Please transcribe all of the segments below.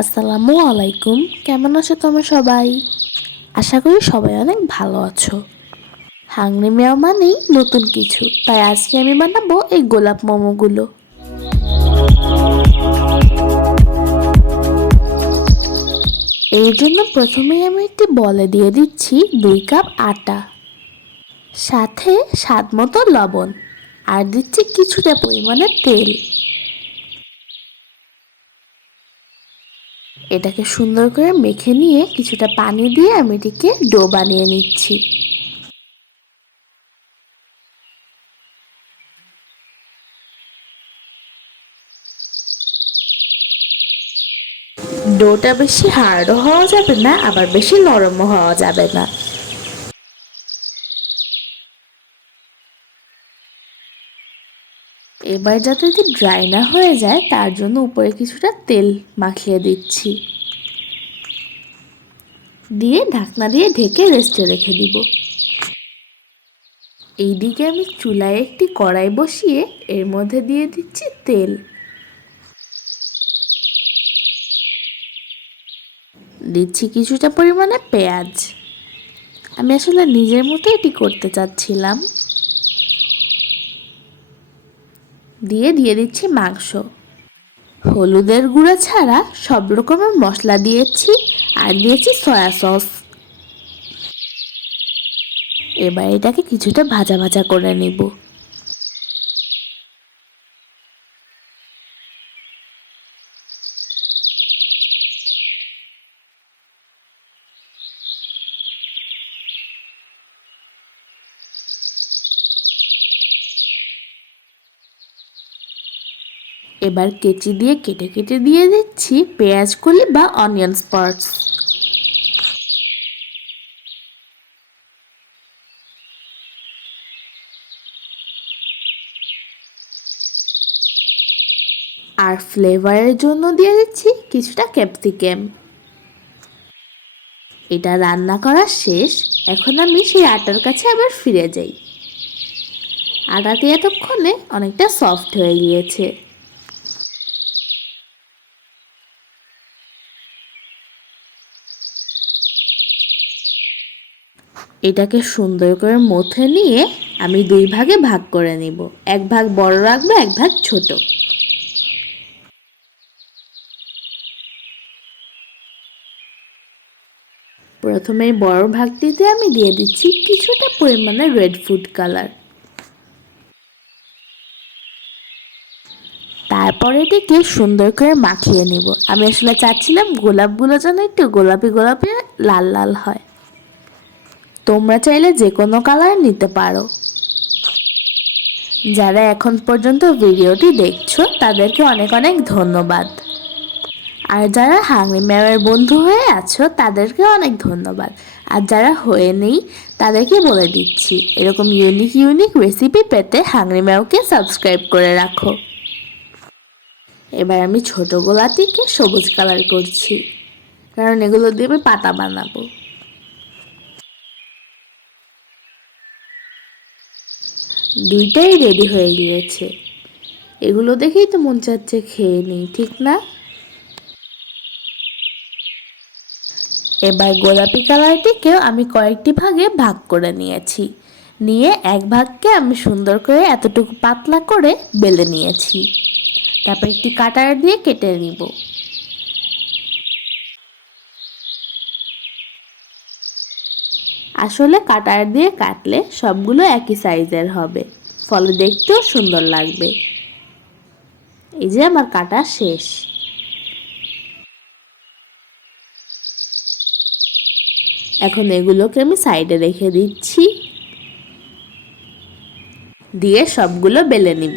আসসালামু আলাইকুম। কেমন আছো তোমরা সবাই? আশা করি সবাই অনেক ভালো আছো। হাংরি মেও মানেই নতুন কিছু, তাই আজকে আমি বানাবো এই গোলাপ মোমোগুলো। এর জন্য প্রথমেই আমি একটি বলে দিয়ে দিচ্ছি 2 কাপ আটা, সাথে স্বাদ মতো লবণ, আর দিচ্ছি কিছুটা পরিমাণে তেল। এটাকে সুন্দর করে মেখে নিয়ে কিছুটা পানি দিয়ে আমি এটিকে ডো বানিয়ে নিচ্ছি। ডোটা বেশি হার্ডও হওয়া যাবে না, আবার বেশি নরমও হওয়া যাবে না। এবার যাতে এটি ড্রাই না হয়ে যায় তার জন্য উপরে কিছুটা তেল মাখিয়ে দিচ্ছি, দিয়ে ঢাকনা দিয়ে ঢেকে রেস্টে রেখে দিব। এইদিকে আমি চুলায় একটি কড়াই বসিয়ে এর মধ্যে দিয়ে দিচ্ছি তেল, দিচ্ছি কিছুটা পরিমাণে পেঁয়াজ। আমি আসলে নিজের মতো এটি করতে চাচ্ছিলাম। দিয়ে দিচ্ছি মাংস। হলুদের গুঁড়া ছাড়া সব রকমের মশলা দিয়েছি, আর দিয়েছি সয়া সস। এবার এটাকে কিছুটা ভাজা ভাজা করে নিব। এবার কেচি দিয়ে কেটে কেটে দিয়ে দিচ্ছি পেঁয়াজ কলি বা অনিয়ন স্পার্টস। আর ফ্লেভারের জন্য দিয়ে দিচ্ছি কিছুটা ক্যাপসিকাম। এটা রান্না করা শেষ। এখন আমি সেই আটার কাছে আবার ফিরে যাই। আটাটি এতক্ষণে অনেকটা সফট হয়ে গিয়েছে। এটাকে সুন্দর করে মথে নিয়ে আমি 2 ভাগে ভাগ করে নিব। এক ভাগ বড় রাখবো, এক ভাগ ছোট। প্রথমে বড় ভাগটিতে আমি দিয়ে দিচ্ছি কিছুটা পরিমাণে রেড ফুড কালার। তারপর এটিকে সুন্দর করে মাখিয়ে নিব। আমি আসলে চাচ্ছিলাম গোলাপগুলো যেন একটু গোলাপি গোলাপি লাল লাল হয়। তোমরা চাইলে যে কোনো কালার নিতে পারো। যারা এখন পর্যন্ত ভিডিওটি দেখছো তাদেরকে অনেক অনেক ধন্যবাদ। আর যারা হাংরি ম্যামের বন্ধু হয়ে আছো তাদেরকে অনেক ধন্যবাদ। আর যারা হয়ে নেই তাদেরকে বলে দিচ্ছি, এরকম ইউনিক ইউনিক রেসিপি পেতে হাংরি ম্যামকে সাবস্ক্রাইব করে রাখো। এবার আমি ছোট গোলাটিকে সবুজ কালার করছি, কারণ এগুলো দিয়ে আমি পাতা বানাবো। দুইটাই রেডি হয়ে গিয়েছে। এগুলো দেখেই তো মন চাচ্ছে খেয়ে নিই, ঠিক না? এবার গোলাপি কালারটিকেও আমি কয়েকটি ভাগে ভাগ করে নিয়েছি। নিয়ে এক ভাগকে আমি সুন্দর করে এতটুকু পাতলা করে বেলে নিয়েছি। তারপর একটি কাটার দিয়ে কেটে নিব। আসলে কাটার দিয়ে কাটলে সবগুলো একই সাইজের হবে, ফলে দেখতেও সুন্দর লাগবে। এই যে আমার কাটা শেষ। এখন এগুলোকে আমি সাইডে রেখে দিচ্ছি, দিয়ে সবগুলো বেলে নিব।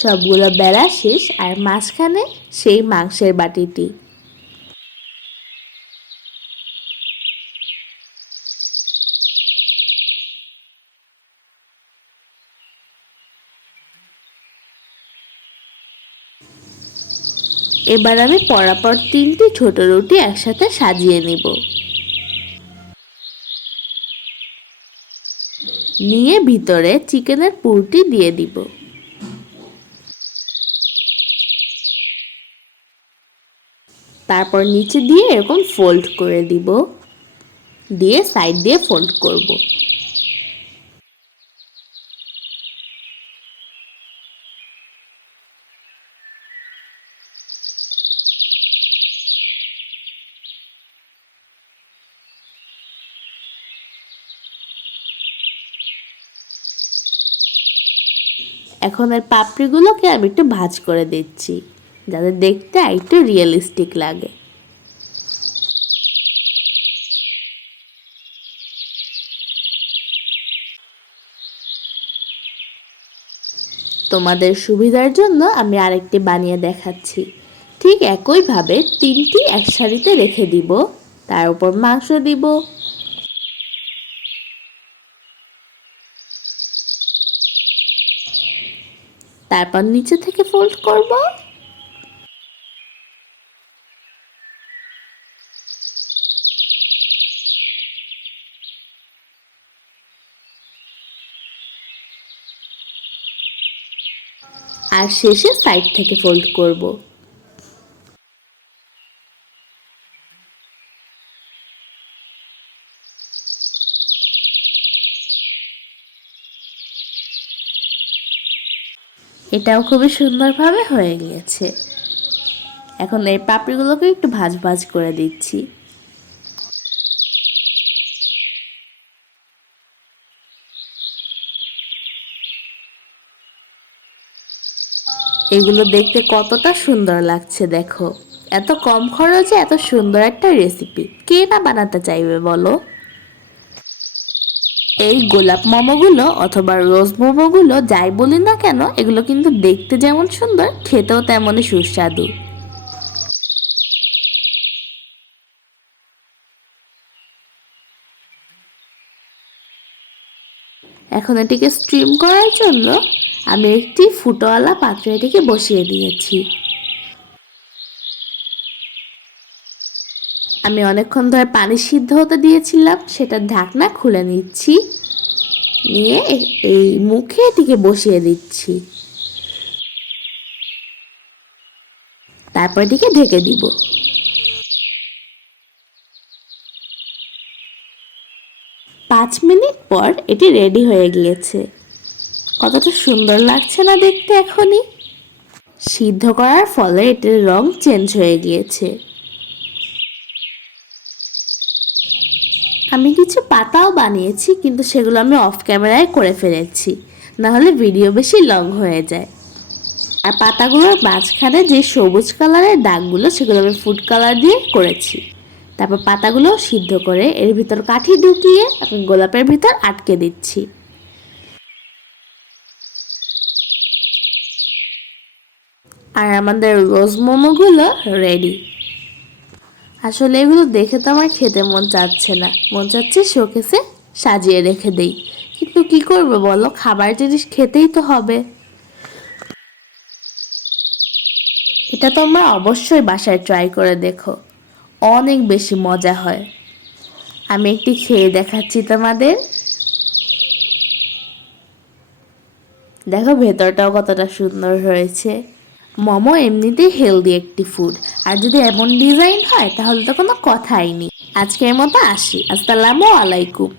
সবগুলো বেলা শেষ, আর মাঝখানে সেই মাংসের বাটিটি। এবার আমি পরাপর 3টি ছোট রুটি একসাথে সাজিয়ে নিব। নিয়ে ভিতরে চিকেনের পুরটি দিয়ে দিব। তারপর নিচে দিয়ে এরকম ফোল্ড করে দিব, দিয়ে সাইড দিয়ে ফোল্ড করব। এখন এর পাপড়িগুলোকে আমি একটু ভাঁজ করে দিচ্ছি, যাতে দেখতে একটু রিয়েলিস্টিক লাগে। তোমাদের সুবিধার জন্য আমি আরেকটি বানিয়ে দেখাচ্ছি। ঠিক একইভাবে 3টি এক সারিতে রেখে দিব, তার উপর মাংস দিব, তারপর নিচে থেকে ফোল্ড করব, আর শেষে সাইড থেকে ফোল্ড করব। এটাও খুবই সুন্দরভাবে হয়ে গিয়েছে। এখন এই পাপড়িগুলোকে একটু ভাজ ভাজ করে দিচ্ছি। এগুলো দেখতে কতটা সুন্দর লাগছে দেখো। এত কম খরচে এত সুন্দর একটা রেসিপি কে না বানাতে চাইবে বলো। এই গোলাপ মোমোগুলো অথবা রোজ মোমোগুলো যাই বলি না কেন, এগুলো কিন্তু দেখতে যেমন সুন্দর, খেতেও তেমনই সুস্বাদু। এখন এটিকে স্টিম করার জন্য আমি একটি ফুটোওয়ালা পাত্রে এটিকে বসিয়ে দিয়েছি। আমি অনেকক্ষণ ধরে পানি সিদ্ধ হতে দিয়েছিলাম, সেটার ঢাকনা খুলে নিচ্ছি, নিয়ে এই মুখে এটিকে বসিয়ে দিচ্ছি, তারপর এটিকে ঢেকে দিব। 5 মিনিট পর এটি রেডি হয়ে গিয়েছে। কতটা সুন্দর লাগছে না দেখতে এখনই। সিদ্ধ করার ফলে এটির রং চেঞ্জ হয়ে গিয়েছে। আমি কিছু পাতাও বানিয়েছি, কিন্তু সেগুলো আমি অফ ক্যামেরায় করে ফেলেছি, না হলে ভিডিও বেশি লং হয়ে যায়। আর পাতাগুলোর মাঝখানে যে সবুজ কালারের দাগগুলো, সেগুলো আমি ফুড কালার দিয়ে করেছি। তারপর পাতাগুলো সিদ্ধ করে এর ভিতর কাঠি ঢুকিয়ে আমি গোলাপের ভিতর আটকে দিচ্ছি। আর আমাদের রোজ মোমোগুলো রেডি। আসলে এগুলো দেখে তো আমার খেতে মন চাচ্ছে না, মন চাচ্ছে শোকেসে সাজিয়ে রেখে দেই, কিন্তু কি করবো বলো, খাবার জিনিস খেতেই তো হবে। এটা তোমরা অবশ্যই বাসায় ট্রাই করে দেখো, অনেক বেশি মজা হয়। আমি একটি খেয়ে দেখাচ্ছি তোমাদের। দেখো ভেতরটাও কতটা সুন্দর হয়েছে। মোমো এমনিতেই হেলদি একটি ফুড, আর যদি এমন ডিজাইন হয় তাহলে তো কোনো কথাই নেই। আজকের মতো আসি, আসসালামু আলাইকুম।